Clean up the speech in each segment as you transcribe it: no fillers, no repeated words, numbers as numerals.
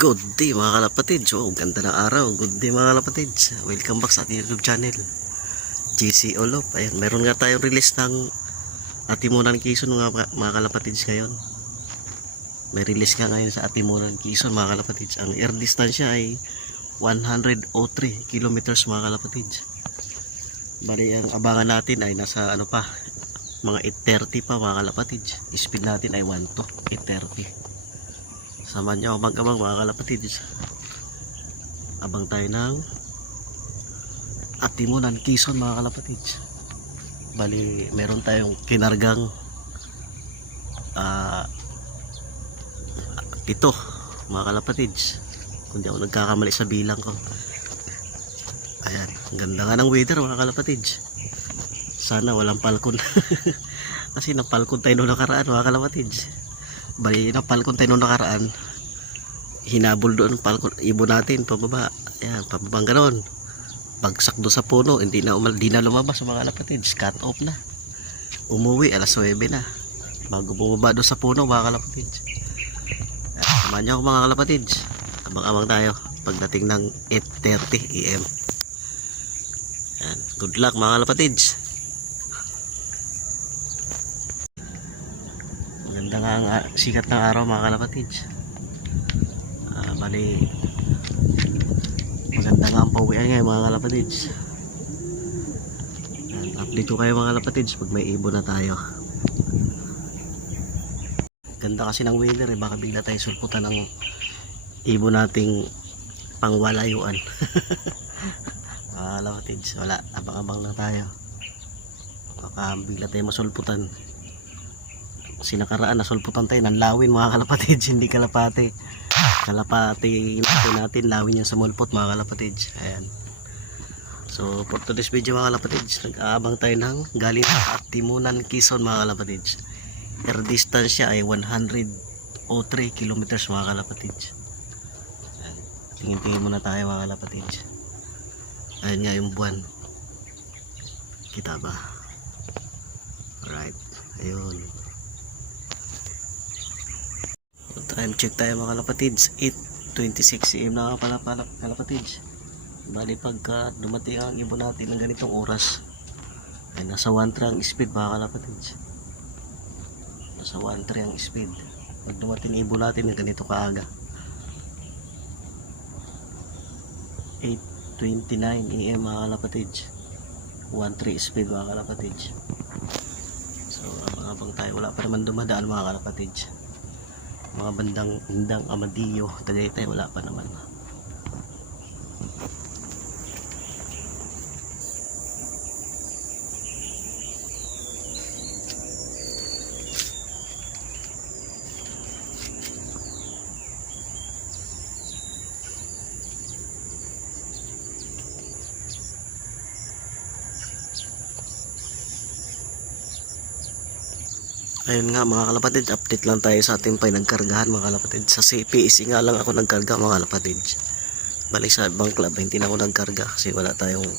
Good day mga kalapatids. Oh, ganda ng araw. Good day mga kalapatids. Welcome back sa ating YouTube channel, JC Olop. Ayan, meron nga tayong release ng Atimunan Quezon mga kalapatids ngayon. May release nga ngayon sa Atimunan Quezon mga kalapatids. Ang air distance ay 103 kilometers mga kalapatids. Bali ang abangan natin ay nasa ano pa, mga 8:30 pa mga kalapatids. Speed natin ay 1 to 8:30. Samahan nyo abang-abang mga kalapatids. Abang tayo ng Atimunan Quezon mga kalapatids. Bali meron tayong kinargang pito mga kalapatids, kung di ako nagkakamali sa bilang ko. Ayan, ang ganda nga ng weather mga kalapatids. Sana walang palkon. Kasi napalkon tayo noong nakaraan mga kalapatids. Bali napalkon tayo noong nakaraan, hinabol doon palkon, ibon natin pababa. Ayan, pababang ganoon, bagsak doon sa puno, hindi na lumabas mga kalapatids. Cut off na, umuwi alas 9 na bago bumaba doon sa puno mga kalapatids. Samahan nyo ako mga kalapatids, abang-abang tayo pagdating ng 8:30 AM. Ayan, good luck mga kalapatids. Maganda nga ang sikat ng araw mga kalapatids. Bali maganda nga ang pauwian ngayon mga kalapatids. Update ko kayo mga kalapatids pag may ibon na tayo. Ganda kasi ng weather eh, baka bigla tayo sulputan ng ibon nating pangwalayuan. Mga kalapatids, wala, abang-abang lang tayo, baka bigla tayo masulputan. Sinakaraan nasulputan tayo ng lawin mga kalapatids, hindi kalapati. Kalapati natin lawin yan sa mulpot mga kalapatids. Ayan. So for today's video mga kalapatids, nag-aabang tayo ng galing sa Atimunan Quezon mga kalapatids. Air distance siya ay 103 kilometers mga kalapatids. Tingin-tingin muna tayo mga kalapatids. Ayan nga yung buwan, kita ba? Alright, ayun. Time check tayo mga kalapatids, 8:26 AM na pala kalapatids. Bali pagka dumating ang ibon natin ng ganitong oras ay nasa 1.3 ang speed mga kalapatids. Nasa 1.3 ang speed pag dumating ibon natin ng ganito kaaga. 8:29 AM mga kalapatids, 1.3 speed mga kalapatids. So abang-abang tayo, wala pa naman dumadaan mga kalapatids. Mga bandang Indang, Amadillo, Tagaytay, wala pa naman. Ayun nga mga kalapatids, update lang tayo sa ating pinagkargahan mga kalapatids. Sa CPEC nga lang ako nagkarga mga kalapatids. Balik sa ibang club hindi na ako nagkarga kasi wala tayong,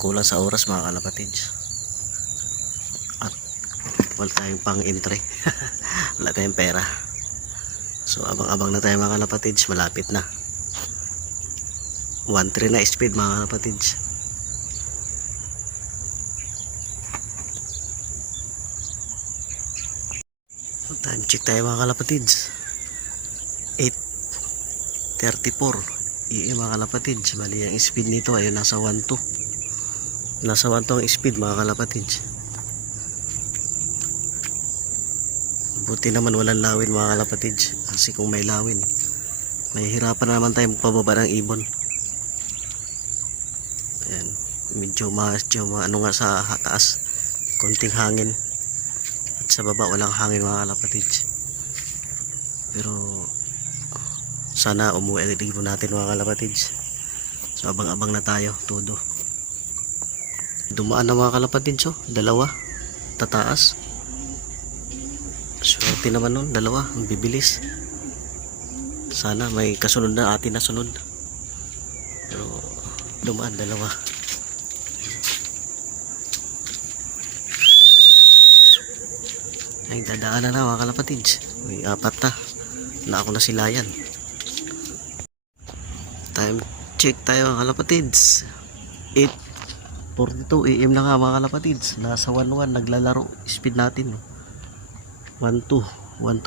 kulang sa oras mga kalapatids. At wala tayong pang entry. Wala tayong pera. So abang-abang na tayo mga kalapatids, malapit na. 1.3 na speed mga kalapatids. Time check tayo mga kalapatids, 8:34 AM mga kalapatids. Bali ang speed nito ay nasa 1.2. Nasa 1.2 ang speed mga kalapatids. Buti naman walang lawin mga kalapatids, kasi kung may lawin mahihirapan na naman tayo magpababa ng ibon. Ayan, medyo ano nga sa taas konting hangin, at sa baba walang hangin mga kalapatids. Pero sana umuwi ang ibon natin mga kalapatids. So abang-abang na tayo todo. Dumaan na mga kalapatids, oh, dalawa tataas. Swerte naman nun, dalawa, ang bibilis. Sana may kasunod na atin na sunod, pero dumaan dalawa. Ay dadaanan na mga kalapatids, may apat na ako na silayan. Time check tayo mga kalapatids. 8:42 AM na nga mga kalapatids. Nasa 1-1 naglalaro. Speed natin 1-2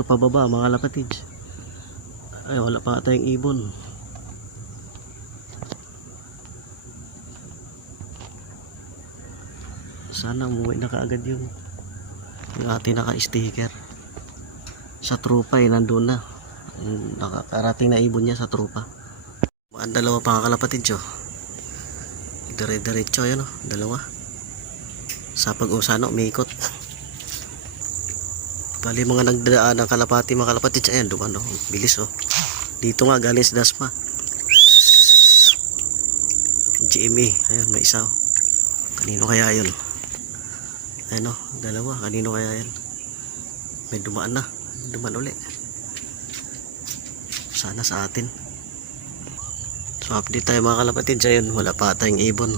pababa mga kalapatids. Ay wala pa tayong ibon. Sana umuwi na kaagad yung ating naka-sticker. Sa trupa nandun na. Nakakarating na ibon niya sa trupa. Ang dalawa pa kalapatids dire-diretso yan dalawa. Sa pag-usano umiikot. Bali mga nagdaan ng kalapati mga kalapatids. Ayan dumano. Bilis Dito nga galing si Dasma. GMA. Ayan may isa Kanino kaya yun? Ayan dalawa. Kanino kaya yan? May dumaan na. Dumaan uli. Sana sa atin. So update tayo mga kalapatids. Ayun wala pa tayong ibon.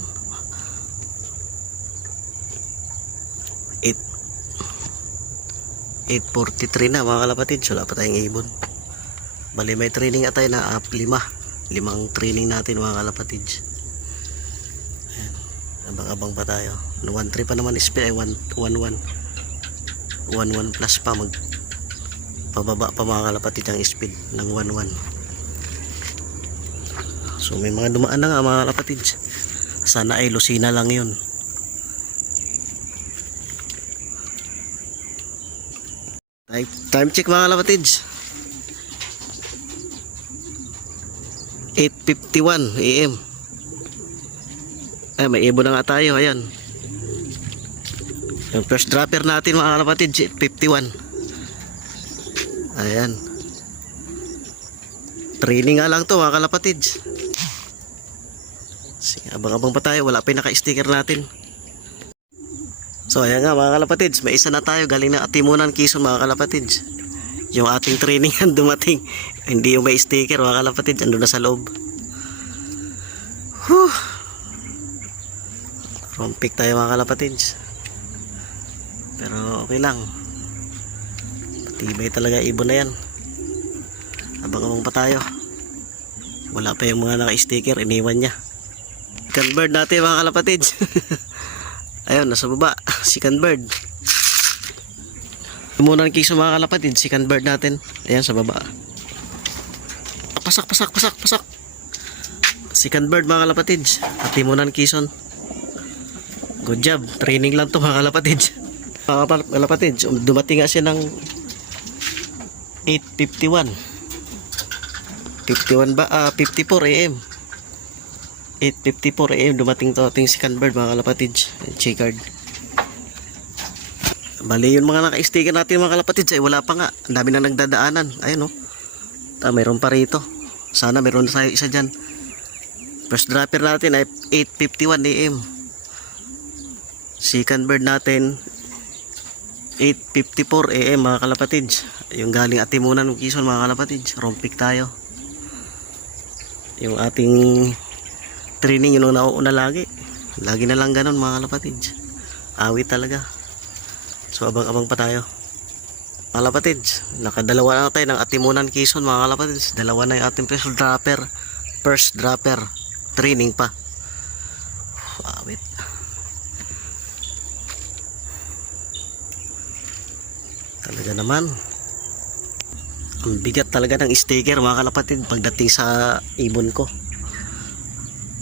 8:43 na mga kalapatids. Wala pa tayong ibon. Bali may training atay na 5 training natin mga kalapatids. Ayan. Abang-abang pa tayo. 1-3 pa naman speed ay 1-1 plus pa pababa pa mga kalapatids ang speed ng 1-1. So may mga dumaan na nga mga kalapatids. Sana ay Lucina lang yun. Time check mga kalapatids. 8:51 AM. Ay may ibon na nga tayo. Ayan. Yung first dropper natin mga kalapatids 8:51. Ayan. Training nga lang to mga kalapatids. Sige, abang-abang pa tayo. Wala pa yung naka-sticker natin. So ayan nga mga kalapatids. May isa na tayo. Galing na Atimunan, Quezon mga kalapatids. Yung ating training ang dumating. Hindi yung may sticker mga kalapatids. Ando na sa loob. Whew. Rompik tayo mga kalapatids. Pero okay lang. Matibay talaga ibon na yan. Abang-abang pa tayo. Wala pa yung mga naka-sticker. Iniwan niya. Second bird natin mga kalapatids. Ayun nasa baba. Second bird. Tumunan kiso mga kalapatids. Second bird natin. Ayan sa baba. Pasak. Second bird mga kalapatids. At Timunan Quezon. Good job. Training lang to mga kalapatids. Mga kalapatids. Dumating nga siya ng 8:51. 54 AM. 8:54 AM dumating to ating second bird mga kalapatids. Checkered. Bali yung mga naka-sticker natin mga kalapatids ay wala pa nga. Ang dami na nagdadaanan. Ayun mayroon pa rito. Sana mayroon na tayo isa dyan. First dropper natin ay 8:51 AM. Second bird natin 8:54 AM mga kalapatids. Yung galing Atimunan Quezon mga kalapatids. Rompik tayo. Yung ating training yung nauuna lagi. Lagi na lang ganun mga kalapatids. Awit talaga. So abang-abang pa tayo. Mga kalapatids, nakadalawa na tayo ng Atimunan Quezon mga kalapatids. Dalawa na yung ating first dropper. Training pa. Awit. Talaga naman. Ang bigat talaga ng sticker mga kalapatid pagdating sa ibon ko.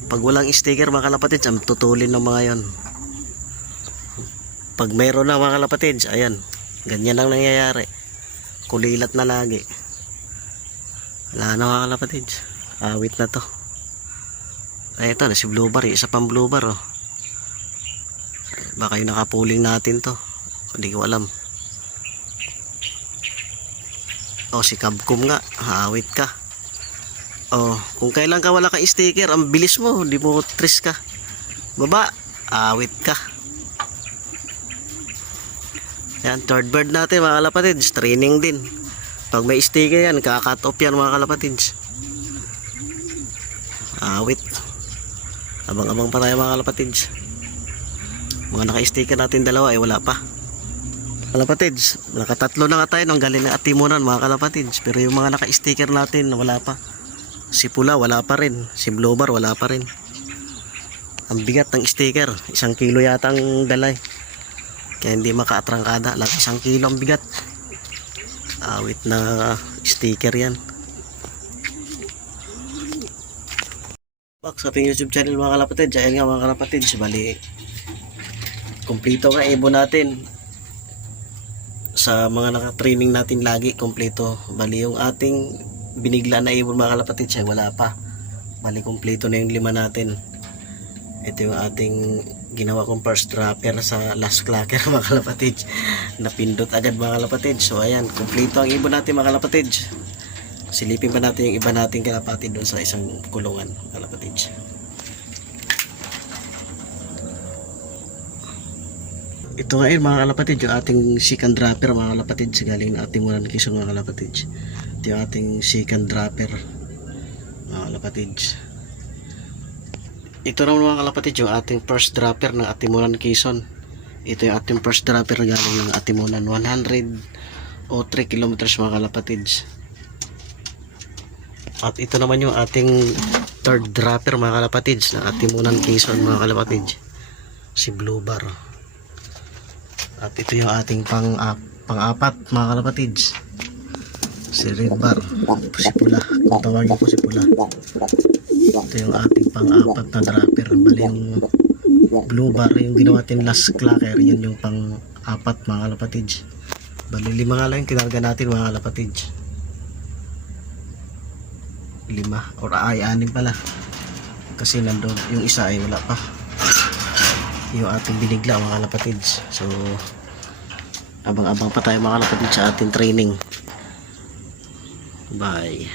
Pag walang sticker mga kalapatid, ang tutulin ng mga yon. Pag mayroon na mga kalapatid, ayan, ganyan lang nangyayari. Kulilat na lagi. Wala na mga kalapatid. Awit na to. Ay ito na si blue bar, isa pang blue bar Baka yung nakapuling natin to. Hindi ko alam. Si Kabkum nga, awit ka. Kung kailan ka wala ka sticker, ang bilis mo, hindi mo tris ka. Baba, awit ka. Yan, third bird natin mga kalapatids, training din. Pag may sticker yan, kakat off yan mga kalapatids. Awit. Abang-abang pa tayo mga kalapatids. Mga naka-sticker natin dalawa ay wala pa. Kalapatids, nakatatlo na nga tayo nung galing ng Atimunan mga kalapatids. Pero yung mga naka-sticker natin wala pa. Si pula wala pa rin. Si blue bar wala pa rin. Ang bigat ng sticker. 1 kilo yata ang dalay. Kaya hindi makaatrangkada. 1 kilo ang bigat. Awit na sticker yan. Back sa ating YouTube channel mga kalapatid. Ayan nga mga kalapatid. Bali, kumpleto nga ibon natin. Sa mga naka-training natin lagi, kumpleto. Bali yung ating binigla na ibon mga kalapatid siya wala pa. Bali kumpleto na yung 5 natin. Ito yung ating ginawa kong first dropper sa last clacker mga kalapatid. Napindot agad mga kalapatid. So ayan, kumpleto ang ibon natin mga kalapatid. Silipin pa natin yung iba nating kalapatid doon sa isang kulungan mga kalapatid. Ito nga yun mga kalapatid, yung ating second dropper mga kalapatid, galing na ating muna Quezon mga kalapatid. Ito yung ating second dropper mga kalapatid. Ito naman mga kalapatid, yung ating first dropper ng Atimunan Quezon. Ito yung ating first dropper na galing ng Atimunan, 103 kilometers mga kalapatid. At ito naman yung ating third dropper mga kalapatid ng Atimunan Quezon mga kalapatid, si Blue Bar. At ito yung ating pang-apat mga kalapatids, si Red Bar, si Pula, kung tawagin ko si Pula. Ito yung ating pang-apat na dropper. Bali yung Blue Bar, yung ginawa natin last clacker, yun yung pang-apat mga kalapatids. Bali 5 nga lang yung kinarga natin mga kalapatids. 5 or 6 pala, kasi nandun yung isa ay wala pa, yung ating binigla mga kalapatids. So abang-abang pa tayo mga kalapatids sa ating training. Bye.